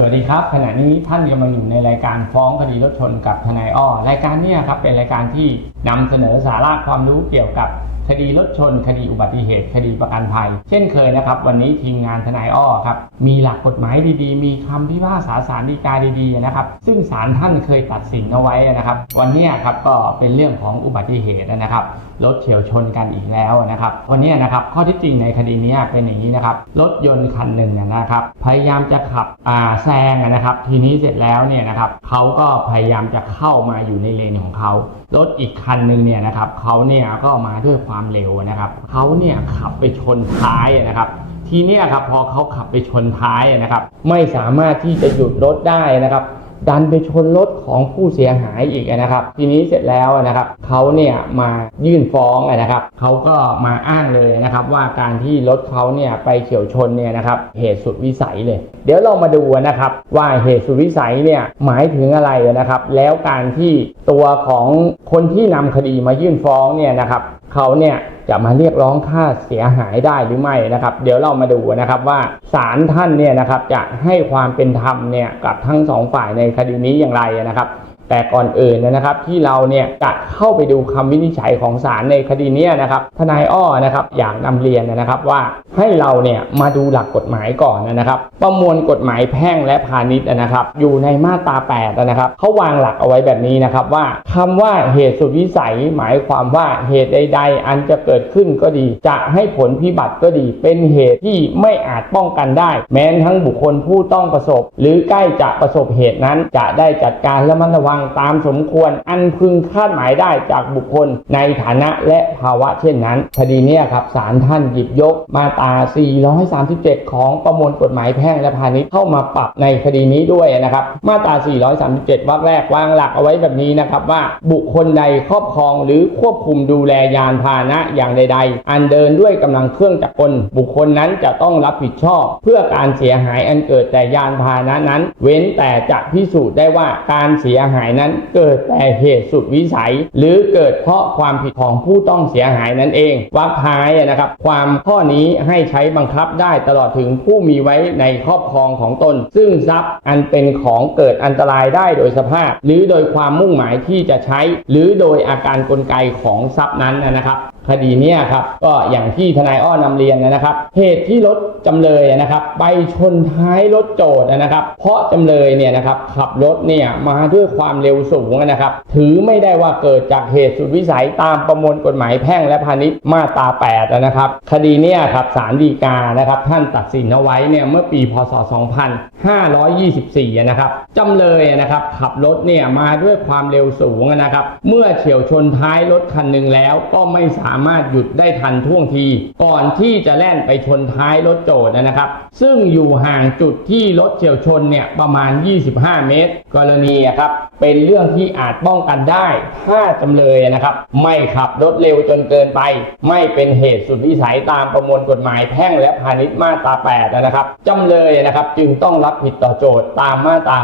สวัสดีครับขณะนี้ท่านกำลังอยู่ในรายการฟ้องคดีรถชนกับทนายอ้อรายการนี้ครับเป็นรายการที่นำเสนอสาระความรู้เกี่ยวกับ คดีรถชน คดีอุบัติเหตุ คดีประกันภัย เช่นเคยนะครับ วันนี้ทีมงานทนายอ้อครับ มีหลักกฎหมายดีๆ มีคำพิพากษาสารดีกาดีๆนะครับ ซึ่งศาลท่านเคยตัดสินเอาไว้นะครับ วันนี้ครับก็เป็นเรื่องของอุบัติเหตุนะครับ รถเฉียวชนกันอีกแล้วนะครับ วันนี้นะครับข้อที่จริงในคดีนี้เป็นอย่างนี้นะครับ รถยนต์คันหนึ่งนะครับ พยายามจะขับแซงนะครับ ทีนี้เสร็จแล้วเนี่ยนะครับเขาก็พยายามจะเข้ามาอยู่ในเลนของเขา รถอีกคันหนึ่งเนี่ยนะครับเขาเนี่ยก็มาด้วยความเร็วนะครับเขาเนี่ยขับไปชนท้ายนะครับ ทีนี้ครับพอเขาขับไปชนท้ายนะครับ ไม่สามารถที่จะหยุดรถได้นะครับ ดันไปชนรถของผู้เสียหายอีกนะครับ ทีนี้เสร็จแล้วนะครับเขาเนี่ยมายื่นฟ้องนะครับเขาก็มาอ้างเลยนะครับ ว่าการที่รถเขาเนี่ยไปเฉียวชนเนี่ยนะครับเหตุสุดวิสัยเลย เดี๋ยวเรามาดูนะครับว่าเหตุสุดวิสัยเนี่ยหมายถึงอะไรนะครับ แล้วการที่ตัวของคนที่นำคดีมายื่นฟ้องเนี่ยนะครับเขาเนี่ย จะมาเรียกร้องค่าเสียหายได้หรือไม่นะครับ เดี๋ยวเรามาดูนะครับว่าศาลท่านเนี่ยนะครับจะให้ความเป็นธรรมเนี่ยกับทั้งสองฝ่ายในคดีนี้อย่างไรนะครับ แต่ก่อนอื่นนะครับที่เราเนี่ยจะเข้าไปดูคำวินิจฉัยของศาลในคดีนี้นะครับทนายอ้อนะครับอยากนำเรียนนะครับว่าให้เราเนี่ยมาดูหลักกฎหมายก่อนนะครับ ประมวลกฎหมายแพ่งและพาณิชย์นะครับ อยู่ในมาตรา8นะครับเขาวางหลักเอาไว้แบบนี้นะครับว่าคำว่าเหตุสุดวิสัย หมายความว่าเหตุใด ๆ อันจะเกิดขึ้นก็ดี จะให้ผลพิบัติก็ดี เป็นเหตุที่ไม่อาจป้องกันได้ แม้ทั้งบุคคลผู้ต้องประสบ หรือใกล้จะประสบเหตุนั้นจะได้จัดการและมัดระวังตามสมควรอันพึงคาดหมายได้จากบุคคลในฐานะและภาวะเช่นนั้น คดีนี้ครับศาลท่านหยิบยกมาตรา 437 ของประมวลกฎหมายแพ่งและพาณิชย์เข้ามาปรับในคดีนี้ด้วยนะครับ มาตรา 437 วรรคแรกวางหลักเอาไว้แบบนี้นะครับว่าบุคคลใดครอบครองหรือควบคุมดูแลยานพาหนะอย่างใด ๆ อันเดินด้วยกำลังเครื่องจักรกล บุคคลนั้นจะต้องรับผิดชอบ เพื่อการเสียหายอันเกิดแต่ยานพาหนะนั้น เว้นแต่จะพิสูจน์ได้ว่าการเสียหายนั้นเกิดแต่เหตุสุดวิสัย หรือเกิดเพราะความผิดของผู้ต้องเสียหายนั่นเองวักท้ายนะครับ ความข้อนี้ให้ใช้บังคับได้ตลอดถึงผู้มีไว้ในครอบครองของตน ซึ่งทรัพย์อันเป็นของเกิดอันตรายได้โดยสภาพ หรือโดยความมุ่งหมายที่จะใช้ หรือโดยอาการกลไกของทรัพย์นั้นนะครับ คดีนี้ครับก็อย่างที่ทนายอ้อนำเรียนนะครับเหตุที่รถจำเลยนะครับไปชนท้ายรถโจทย์นะครับ เพราะจำเลยเนี่ยนะครับขับรถเนี่ยมาด้วยความเร็วสูงนะครับ ถือไม่ได้ว่าเกิดจากเหตุสุดวิสัยตามประมวลกฎหมายแพ่งและพาณิชย์มาตรา8นะครับ คดีเนี้ยครับศาลฎีกานะครับท่านตัดสินเอาไว้เนี่ยเมื่อปีพศ 2524นะครับจำเลยนะครับขับรถเนี่ยมาด้วยความเร็วสูงนะครับ เมื่อเฉียวชนท้ายรถคันหนึ่งแล้วก็ไม่สามามารถหยุดได้ทันท่วงที ก่อนที่จะแล่นไปชนท้ายรถโจทย์นะครับ ซึ่งอยู่ห่างจุดที่รถเฉียวชนเนี่ยประมาณ 25 เมตร กรณีอะครับเป็นเรื่องที่อาจป้องกันได้ ถ้าจำเลยนะครับ ไม่ขับรถเร็วจนเกินไป ไม่เป็นเหตุสุดวิสัยตามประมวลกฎหมายแพ่งและพาณิชย์มาตรา 8 นะครับจำเลยนะครับจึงต้องรับผิดต่อโจทย์ตามมาตรา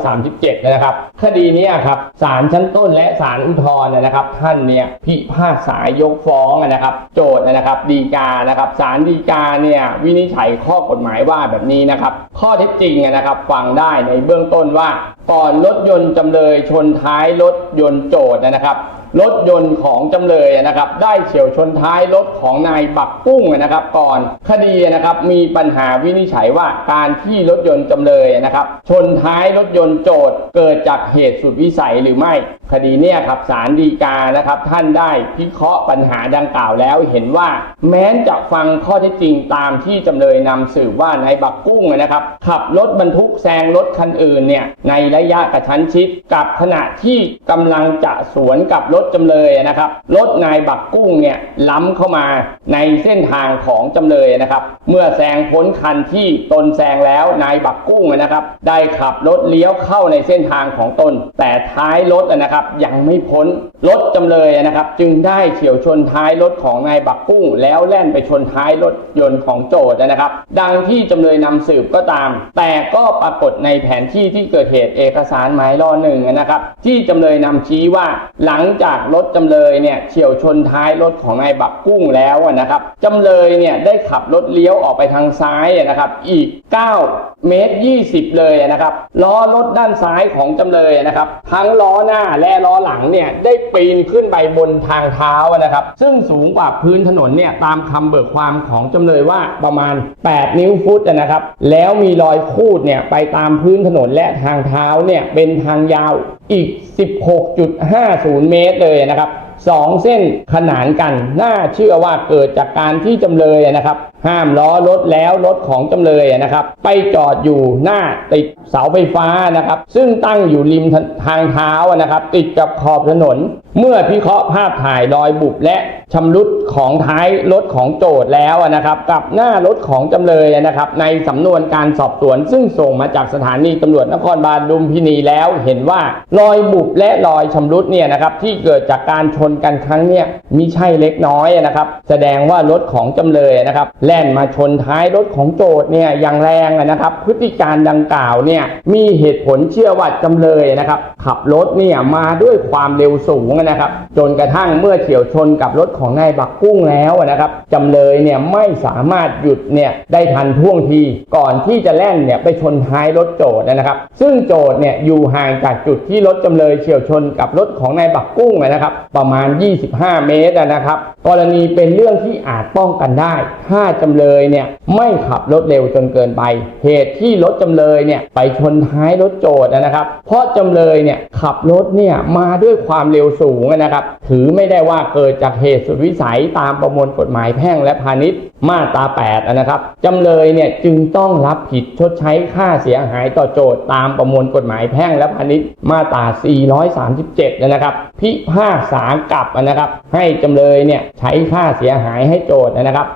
437 นะครับ คดีนี้ครับศาลชั้นต้นและศาลอุทธรณ์นะครับ ท่านเนี่ยพิพากษายกฟ้องนะครับ โจทย์นะครับดีกานะครับศาลดีกาเนี่ยวินิจฉัยข้อกฎหมายว่าแบบนี้นะครับ ข้อเท็จจริงนะครับ ฟังได้ในเบื้องต้นว่าก่อนรถยนต์จำเลยชนท้ายรถยนต์โจทย์นะครับ รถยนต์ของจำเลยนะครับ ได้เฉียวชนท้ายรถของนายบักกุ้งนะครับ ก่อนคดีนะครับมีปัญหาวินิจฉัยว่าการที่รถยนต์จำเลยนะครับ ชนท้ายรถยนต์โจทย์เกิดจากเหตุสุดวิสัยหรือไม่ คดีเนี่ยครับศาลฎีกานะครับ ท่านได้พิเคราะห์ปัญหาดังกล่าวแล้วเห็นว่า แม้นจะฟังข้อเท็จจริงตามที่จำเลยนำสืบว่านายบักกุ้งนะครับ ขับรถบรรทุกแซงรถคันอื่นเนี่ยในระยะกระชั้นชิดกับขณะที่กำลังจะสวนกับรถถจำเลยนะครับรถนายบักกุ้งเนี่ยล้ำเข้ามาในเส้นทางของจำเลยนะครับ เมื่อแซงพ้นคันที่ตนแซงแล้วนายบักกุ้งนะครับ ได้ขับรถเลี้ยวเข้าในเส้นทางของตน แต่ท้ายรถนะครับยังไม่พ้นรถจำเลยนะครับ จึงได้เฉียวชนท้ายรถของนายบักกุ้ง แล้วแล่นไปชนท้ายรถยนต์ของโจทย์นะครับ ดังที่จำเลยนำสืบก็ตาม แต่ก็ปรากฏในแผนที่ที่เกิดเหตุเอกสารหมายรอหนึ่งนะครับ ที่จำเลยนำชี้ว่าหลังจากจากรถจำเลยเนี่ยเฉียวชนท้ายรถของนายบักกุ้งแล้วนะครับจำเลยเนี่ยได้ขับรถเลี้ยวออกไปทางซ้ายนะครับอีก 9 เมตร 20 เลยนะครับล้อรถด้านซ้ายของจำเลยนะครับทั้งล้อหน้าและล้อหลังเนี่ยได้ปีนขึ้นไปบนทางเท้านะครับ ซึ่งสูงกว่าพื้นถนนเนี่ยตามคำเบิกความของจำเลยว่าประมาณ 8 นิ้วฟุตนะครับแล้วมีรอยคูดเนี่ยไปตามพื้นถนนและทางเท้าเนี่ยเป็นทางยาว อีก 16.50 เมตรเลยนะครับสองเส้นขนานกัน น่าเชื่อว่าเกิดจากการที่จำเลยนะครับห้ามล้อรถแล้วรถของจำเลยนะครับ ไปจอดอยู่หน้าติดเสาไฟฟ้านะครับ ซึ่งตั้งอยู่ริมทางเท้านะครับ ติดกับขอบถนน เมื่อพิเคราะห์ภาพถ่ายรอยบุบและชำรุดของท้ายรถของโจทย์แล้วนะครับ กับหน้ารถของจำเลยนะครับ ในสำนวนการสอบสวน ซึ่งส่งมาจากสถานีตำรวจนครบาลลุมพินีแล้วเห็นว่ารอยบุบและรอยชำรุดเนี่ยนะครับที่เกิดจากการชนกันครั้งเนี่ยมิใช่เล็กน้อยนะครับ แสดงว่ารถของจำเลยนะครับแล่นมาชนท้ายรถของโจทย์เนี่ยอย่างแรงนะครับ พฤติการดังกล่าวเนี่ยมีเหตุผลเชื่อว่าจำเลยนะครับ ขับรถเนี่ยมาด้วยความเร็วสูงนะครับ จนกระทั่งเมื่อเฉียวชนกับรถของนายบักกุ้งแล้วนะครับจำเลยเนี่ยไม่สามารถหยุดเนี่ยได้ทันท่วงทีก่อนที่จะแล่นเนี่ยไปชนท้ายรถโจทย์นะครับ ซึ่งโจทย์เนี่ยอยู่ห่างจากจุดที่รถจำเลยเฉียวชนกับรถของนายบักกุ้งนะครับ ประมาณ 25 เมตรนะครับ กรณีเป็นเรื่องที่อาจป้องกันได้ ถ้าจำเลยเนี่ยไม่ขับรถเร็วจนเกินไป เหตุที่รถจำเลยเนี่ยไปชนท้ายรถโจทย์นะครับ เพราะจำเลยเนี่ยขับรถเนี่ยมาด้วยความเร็วสูงนะครับ ถือไม่ได้ว่าเกิดจากเหตุสุดวิสัยตามประมวลกฎหมายแพ่งและพาณิชย์มาตรา8นะครับจำเลยเนี่ยจึงต้องรับผิดชดใช้ค่าเสียหายต่อโจทย์ตามประมวลกฎหมายแพ่งและพาณิชย์มาตรา 437 นะครับ พิพากษากลับนะครับ ให้จำเลยเนี่ยใช้ค่าเสียหายให้โจทย์นะครับ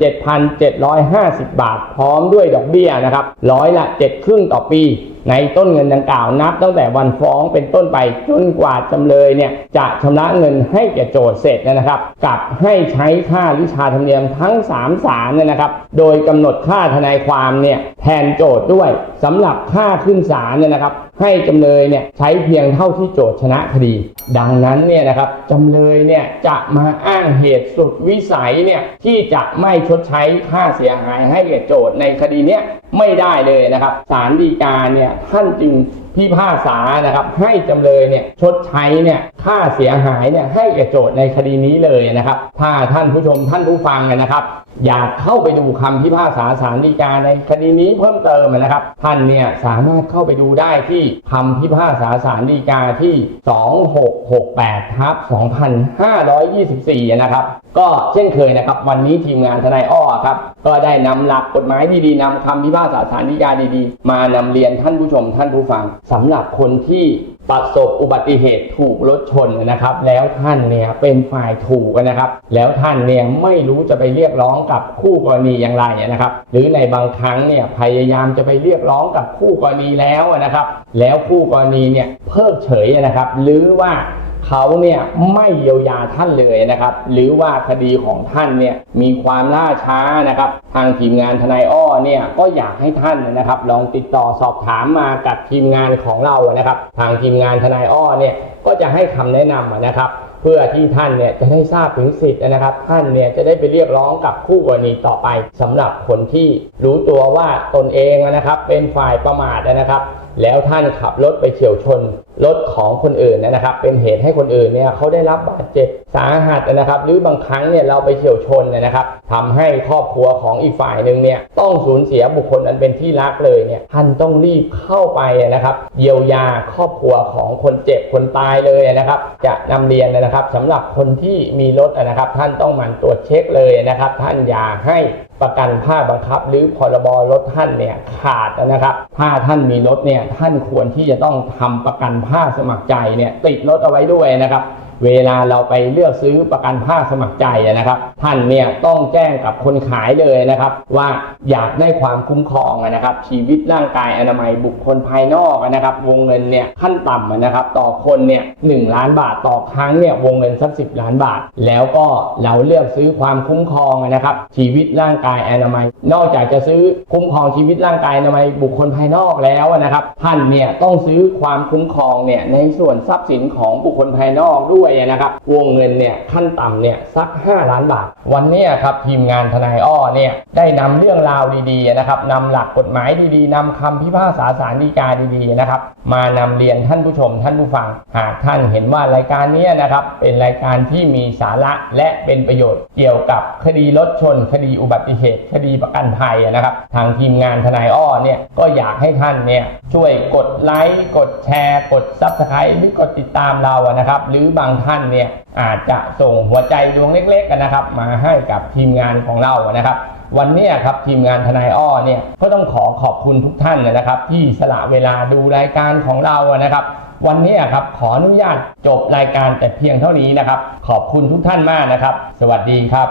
27,750 บาท พร้อมด้วยดอกเบี้ยนะครับร้อยละ7ครึ่งต่อปี ในต้นเงินดังกล่าวนับตั้งแต่วันฟ้องเป็นต้นไปจนกว่าจำเลยเนี่ยจะชำระเงินให้แก่โจทย์เสร็จนะครับ กับให้ใช้ค่าวิชาธรรมเนียมทั้ง3ศาลเนี่ยนะครับ โดยกำหนดค่าทนายความเนี่ยแทนโจทย์ด้วยสำหรับค่าขึ้นศาลเนี่ยนะครับ ให้จำเลยเนี่ยใช้เพียงเท่าที่โจทย์ชนะคดี ดังนั้นเนี่ยนะครับจำเลยเนี่ยจะมาอ้างเหตุสุดวิสัยเนี่ยที่จะไม่ชดใช้ค่าเสียหายให้แก่โจทย์ในคดีเนี้ยไม่ได้เลยนะครับศาลฎีกาเนี่ยท่านจึงพิพากษานะครับให้จำเลยเนี่ยชดใช้เนี่ยค่าเสียหายเนี่ยให้แก่โจทย์ในคดีนี้เลยนะครับ ถ้าท่านผู้ชมท่านผู้ฟังนะครับ อยากเข้าไปดูคำพิพากษาศาลฎีกาในคดีนี้เพิ่มเติมนะครับ ท่านเนี่ยสามารถเข้าไปดูได้ที่คำพิพากษาศาลฎีกาที่ 2668ทับ2524 นะครับ ก็เช่นเคยนะครับวันนี้ทีมงานทนายอ้อครับก็ได้นำหลักกฎหมายดีๆนำคำพิพากษาศาลฎีกาดีๆ มานำเรียนท่านผู้ชมท่านผู้ฟังสำหรับคนที่ประสบอุบัติเหตุถูกรถชนนะครับ แล้วท่านเนี่ยเป็นฝ่ายถูกนะครับ แล้วท่านเนี่ยไม่รู้จะไปเรียกร้องกับคู่กรณีอย่างไรนะครับ หรือในบางครั้งเนี่ยพยายามจะไปเรียกร้องกับคู่กรณีแล้วนะครับ แล้วคู่กรณีเนี่ยเพิกเฉยนะครับ หรือว่า เขาเนี่ยไม่เยียวยาท่านเลยนะครับ หรือว่าคดีของท่านเนี่ยมีความล่าช้านะครับ ทางทีมงานทนายอ้อเนี่ยก็อยากให้ท่านนะครับ ลองติดต่อสอบถามมากับทีมงานของเรานะครับ ทางทีมงานทนายอ้อเนี่ยก็จะให้คำแนะนำนะครับ เพื่อที่ท่านเนี่ยจะได้ทราบถึงสิทธิ์นะครับ ท่านเนี่ยจะได้ไปเรียกร้องกับคู่กรณีต่อไปสำหรับคนที่รู้ตัวว่าตนเองนะครับ เป็นฝ่ายประมาทนะครับ แล้วท่านขับรถไปเฉียวชนรถของคนอื่นนะครับ เป็นเหตุให้คนอื่นเนี่ยเขาได้รับบาดเจ็บสาหัสนะครับ หรือบางครั้งเนี่ยเราไปเฉียวชนเนยนะครับทำให้ครอบครัวของอีกฝ่ายหนึ่งเนี่ยต้องสูญเสียบุคคลอันเป็นที่รักเลยเนี่ยท่านต้องรีบเข้าไปนะครับ เยียวยาครอบครัวของคนเจ็บคนตายเลยนะครับ จะนำเรียนนะครับสำหรับคนที่มีรถนะครับ ท่านต้องหมั่นตรวจเช็คเลยนะครับ ท่านอย่าให้ ประกันภาคบังคับ หรือพรบรถท่านเนี่ยขาดนะครับ ถ้าท่านมีรถเนี่ยท่านควรที่จะต้องทำประกันภาคสมัครใจเนี่ยติดรถเอาไว้ด้วยนะครับ เวลาเราไปเลือกซื้อประกันภาคสมัครใจนะครับ ท่านเนี่ยต้องแจ้งกับคนขายเลยนะครับ ว่าอยากได้ความคุ้มครองนะครับ ชีวิตร่างกายอนามัยบุคคลภายนอกนะครับ วงเงินเนี่ยขั้นต่ำนะครับ ต่อคนเนี่ยหนึ่งล้านบาทต่อครั้งเนี่ยวงเงินสักสิบล้านบาท แล้วก็เราเลือกซื้อความคุ้มครองนะครับ ชีวิตร่างกายอนามัย นอกจากจะซื้อคุ้มครองชีวิตร่างกายอนามัยบุคคลภายนอกแล้วนะครับ ท่านเนี่ยต้องซื้อความคุ้มครองเนี่ยในส่วนทรัพย์สินของบุคคลภายนอกด้วยนะครับ วงเงินเนี่ยขั้นต่ำเนี่ยสัก 5 ล้านบาท วันนี้ครับทีมงานทนายอ้อเนี่ยได้นำเรื่องราวดีๆนะครับนำหลักกฎหมายดีๆนำคำพิพากษาสารดีกาดีๆนะครับ มานำเรียนท่านผู้ชมท่านผู้ฟัง หากท่านเห็นว่ารายการนี้นะครับเป็นรายการที่มีสาระและเป็นประโยชน์เกี่ยวกับคดีรถชน คดีอุบัติเหตุ คดีประกันภัยนะครับ ทางทีมงานทนายอ้อเนี่ยก็อยากให้ท่านเนี่ยช่วยกดไลค์กดแชร์ กดซับสไครต์หรือกดติดตามเรานะครับ หรือบางท่านเนี่ยอาจจะส่งหัวใจดวงเล็กๆกันนะครับ มาให้กับทีมงานของเรานะครับ วันนี้ครับทีมงานทนายอ้อเนี่ยก็ต้องขอขอบคุณทุกท่านนะครับ ที่สละเวลาดูรายการของเรานะครับ วันนี้ครับขออนุญาตจบรายการแต่เพียงเท่านี้นะครับ ขอบคุณทุกท่านมากนะครับ สวัสดีครับ